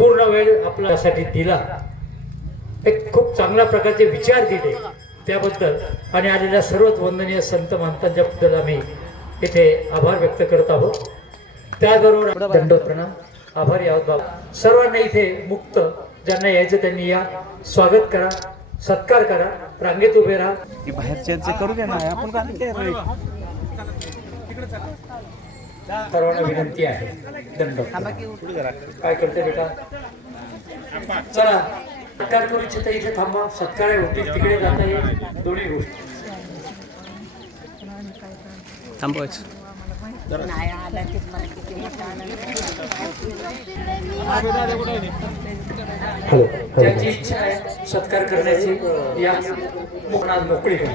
पूर्ण वेळ आपल्यासाठी दिला, एक खूप चांगल्या प्रकारचे विचार दिले त्याबद्दल आणि आलेल्या सर्वच वंदनीय संत महंतांच्या बद्दल आम्ही इथे आभार व्यक्त करत आहोत. त्याचबरोबर दंडोत प्रणाम, आभारी आहोत बाबा. सर्वांना इथे मुक्त ज्यांना यायचं त्यांनी या, स्वागत करा, सत्कार करा, रांगेत उभे राहा. की बाहेरच्यांचे करू दे ना, आपण काय केलं. सर्वांना विनंती आहे. दंडोत काय करते बेटा, चला सत्कार करू इच्छिता इथे थांबा, सत्कार होतील तिकडे जाता येईल, दोन्ही गोष्टी थांबवायचं. ज्याची इच्छा आहे सत्कार करण्याची या मोकळी करा.